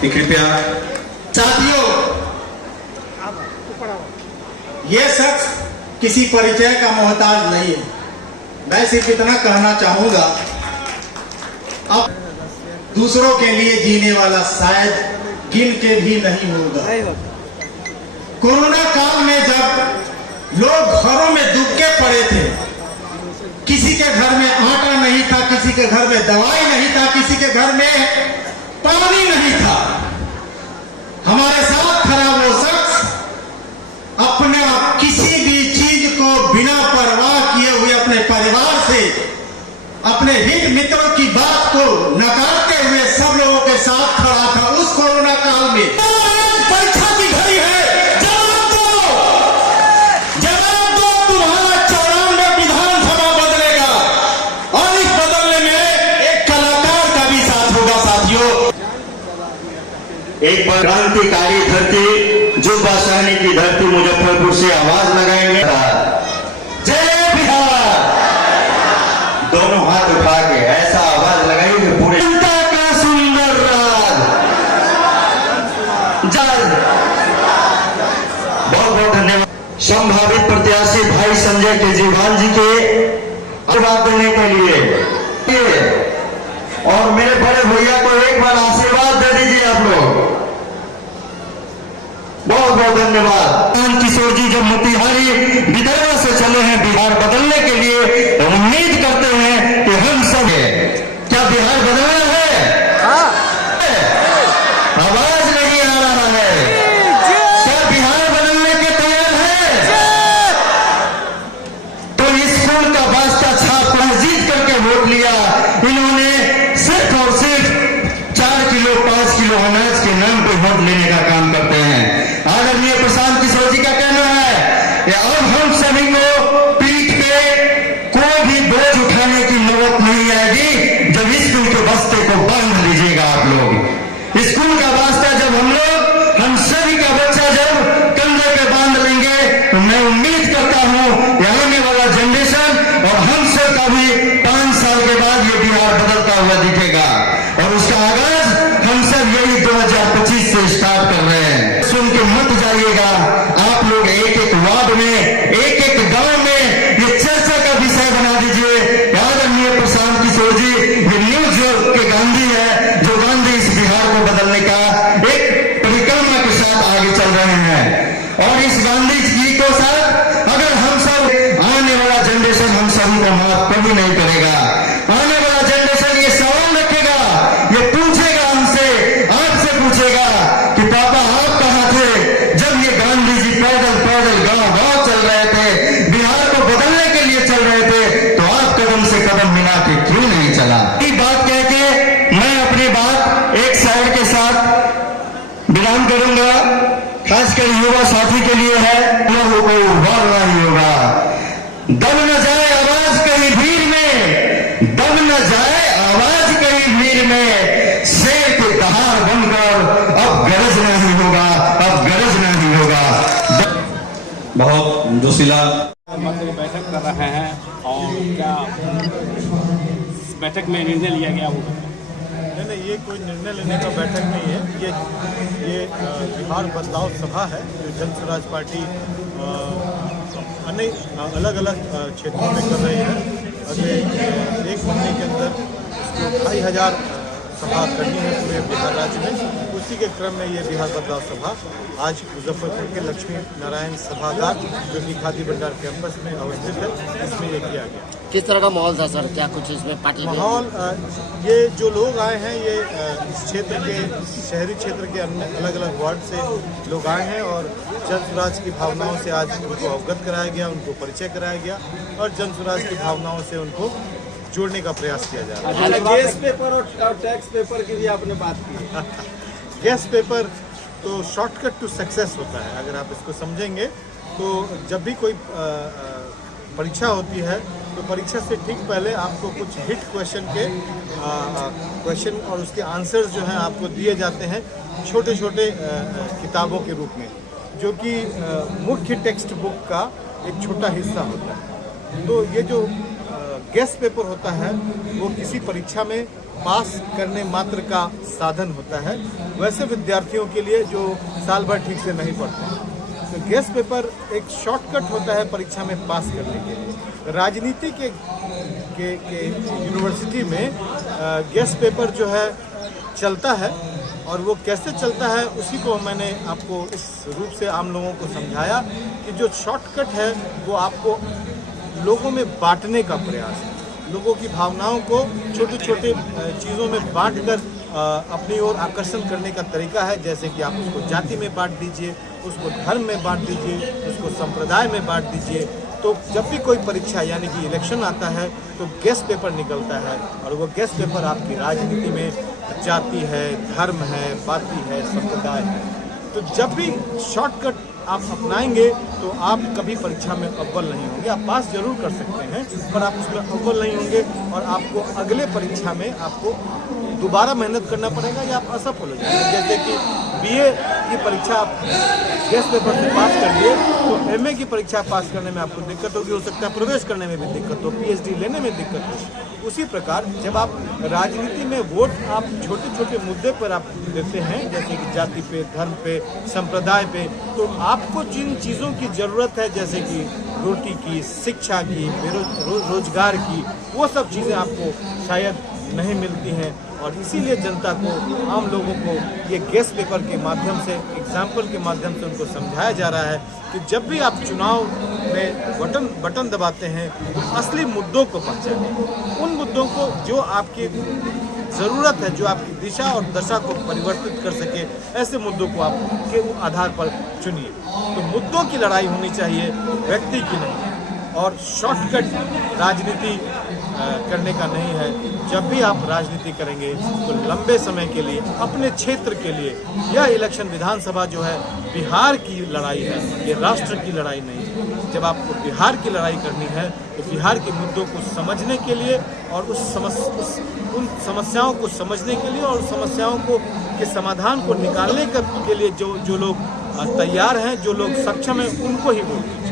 कि कृपया। साथियों, ये शख्स किसी परिचय का मोहताज नहीं है। मैं सिर्फ इतना कहना चाहूंगा, अब दूसरों के लिए जीने वाला शायद गिन के भी नहीं होगा। कोरोना काल में जब लोग घरों में दुबके पड़े थे, किसी के घर में आटा नहीं था, किसी के घर में दवाई नहीं था, किसी के घर में पानी नहीं था, हमारे साथ खड़ा वो शख्स अपने किसी भी चीज को बिना परवाह किए हुए अपने परिवार से, अपने हित मित्रों की बात को नकारते हुए सब लोगों के साथ खड़ा था उस कोरोना काल में। परीक्षा की घड़ी है, जवाब दो, तुम्हारा 94 विधानसभा बदलेगा और इस बदलने में एक कलाकार का भी साथ होगा। साथियों, एक क्रांतिकारी धरती, जुब्बा सहनी की धरती मुजफ्फरपुर से आवाज लगाएंगे, जय बिहार। दोनों हाथ उठा के ऐसा आवाज लगाएंगे, पूरे जनता का सुंदर राज। बहुत बहुत धन्यवाद संभावित प्रत्याशी भाई संजय केजरीवाल जी के आशीर्वाद देने के लिए, और मेरे बड़े भैया को एक बार आशीर्वाद दे दीजिए आप लोग। बहुत बहुत धन्यवाद। किशोर जी जो मोतिहारी विदर्भ से चले हैं बिहार बदलने के लिए, उम्मीद करते हैं कि हम सब क्या बिहार बदलना है? आवाज नहीं आ रहा है। क्या बिहार बदलने के तैयार है? तो स्कूल का वास्ता छाप जीत करके वोट लिया। इन्होंने सिर्फ और सिर्फ 4 किलो 5 किलो अनाज के नाम पे वोट लेने का काम करते हैं। आदरणीय प्रशांत किशोर जी का कहना है कि अब हम सभी को पीठ पे कोई भी बोझ उठाने की नौबत नहीं आएगी जब स्कूल के बस्ते को बांध लीजिएगा आप लोग। स्कूल का वास्ता जब हम सभी का बच्चा जब कंधे पे बांध लेंगे, तो मैं उम्मीद करता हूं कि आने वाला जनरेशन और हम सब का भी 5 साल के बाद ये बिहार बदलता हुआ दिखेगा, और उसका आगाज हम सब यही 2025 से स्टार्ट कर रहे हैं। सुन के मत जाइएगा आप लोग, एक एक वार्ड में, एक एक गांव में ये चर्चा का विषय बना दीजिए। आदरणीय प्रशांत किशोर जी ये न्यूज के गांधी है, जो गांधी इस बिहार को बदलने का एक परिक्रमा के साथ आगे चल रहे हैं। और इस गांधी जी को साथ अगर हम सब, आने वाला जनरेशन हम सभी को माफ कभी नहीं करेगा। आने वाला जनरेशन ये सवाल रखेगा, ये पूछेगा हमसे, आपसे पूछेगा कि पापा आप कहां थे जब ये गांधी जी पैदल पैदल गांव गांव चल रहे थे, बिहार को बदलने के लिए चल रहे थे, तो आप कदम से कदम मिला के क्यों नहीं चला? ये बात कह के मैं अपनी बात एक शायर के साथ विराम करूंगा। खासकर युवा साथी के लिए है, लोगों को उभारना ही होगा। दम न जाए आवाज कहीं भीड़ में, दम न जाए आवाज कहीं भीड़ में, शेर के दहाड़ बनकर अब गरजना ही होगा, अब गरजना ही होगा। बहुत जोशीला मंत्री बैठक कर रहे हैं, और क्या बैठक में निर्णय लिया गया वो? नहीं, ये कोई निर्णय लेने का बैठक नहीं है। ये बिहार बदलाव सभा है जो जन स्वराज पार्टी अलग अलग क्षेत्रों में कर रही है। अगले 1 महीने के अंदर इसको 2500 सभा करनी है पूरे बिहार राज्य में। उसी के क्रम में ये बिहार बदलाव सभा आज मुजफ्फरपुर के लक्ष्मी नारायण सभागार, जो कि खादी भंडार कैंपस में अवस्थित है, इसमें ये किया गया। किस तरह का माहौल था सर? क्या कुछ इसमें पार्टी माहौल, ये जो लोग आए हैं ये इस क्षेत्र के, शहरी क्षेत्र के अलग अलग वार्ड से लोग आए हैं, और जन स्वराज की भावनाओं से आज उनको अवगत कराया गया, उनको परिचय कराया गया, और जन स्वराज की भावनाओं से उनको जोड़ने का प्रयास किया जा रहा है। गैस पेपर और टैक्स पेपर की भी आपने बात की। गैस पेपर तो शॉर्टकट टू सक्सेस होता है। अगर आप इसको समझेंगे तो जब भी कोई परीक्षा होती है तो परीक्षा से ठीक पहले आपको कुछ हिट क्वेश्चन और उसके आंसर्स जो हैं आपको दिए जाते हैं छोटे छोटे किताबों के रूप में, जो कि मुख्य टेक्स्ट बुक का एक छोटा हिस्सा होता है। तो ये जो गैस पेपर होता है वो किसी परीक्षा में पास करने मात्र का साधन होता है, वैसे विद्यार्थियों के लिए जो साल भर ठीक से नहीं पढ़ते हैं, तो गेस्ट पेपर एक शॉर्टकट होता है परीक्षा में पास करने के लिए। राजनीति के यूनिवर्सिटी में गेस्ट पेपर जो है चलता है, और वो कैसे चलता है उसी को मैंने आपको इस रूप से आम लोगों को समझाया कि जो शॉर्टकट है वो आपको लोगों में बांटने का प्रयास है, लोगों की भावनाओं को छोटे छोटे चीज़ों में बांटकर अपनी ओर आकर्षण करने का तरीका है। जैसे कि आप उसको जाति में बांट दीजिए, उसको धर्म में बांट दीजिए, उसको संप्रदाय में बांट दीजिए। तो जब भी कोई परीक्षा यानी कि इलेक्शन आता है तो गेस्ट पेपर निकलता है, और वो गेस्ट पेपर आपकी राजनीति में जाति है, धर्म है, बाती है, संप्रदाय है। तो जब भी शॉर्टकट आप अपनाएंगे तो आप कभी परीक्षा में अव्वल नहीं होंगे। आप पास जरूर कर सकते हैं पर आप उसमें अव्वल नहीं होंगे, और आपको अगले परीक्षा में आपको दोबारा मेहनत करना पड़ेगा या आप असफल हो जाएंगे। जैसे कि बीए की परीक्षा आप गेस्ट पेपर से पास कर लिए तो एमए की परीक्षा पास करने में आपको दिक्कत होगी, हो सकता है प्रवेश करने में भी दिक्कत हो, पीएचडी लेने में दिक्कत हो। उसी प्रकार जब आप राजनीति में वोट आप छोटे छोटे मुद्दे पर आप देते हैं, जैसे कि जाति पे, धर्म पे, संप्रदाय पे, तो आपको जिन चीज़ों की ज़रूरत है जैसे कि रोटी की, शिक्षा की, रोजगार की, वो सब चीज़ें आपको शायद नहीं मिलती हैं। और इसीलिए जनता को, आम लोगों को ये गेस्ट पेपर के माध्यम से, एग्जाम्पल के माध्यम से उनको समझाया जा रहा है कि जब भी आप चुनाव में बटन दबाते हैं तो असली मुद्दों को पहचानें, उन मुद्दों को जो आपकी ज़रूरत है, जो आपकी दिशा और दशा को परिवर्तित कर सके, ऐसे मुद्दों को आप के आधार पर चुनिए। तो मुद्दों की लड़ाई होनी चाहिए, व्यक्ति की नहीं। और शॉर्टकट राजनीति करने का नहीं है। जब भी आप राजनीति करेंगे तो लंबे समय के लिए, अपने क्षेत्र के लिए, यह इलेक्शन विधानसभा जो है बिहार की लड़ाई है, ये राष्ट्र की लड़ाई नहीं है। जब आपको बिहार की लड़ाई करनी है तो बिहार के मुद्दों को समझने के लिए और उन समस्याओं को समझने के लिए और समस्याओं को के समाधान को निकालने के लिए जो लोग तैयार हैं, जो लोग सक्षम हैं, उनको ही वोट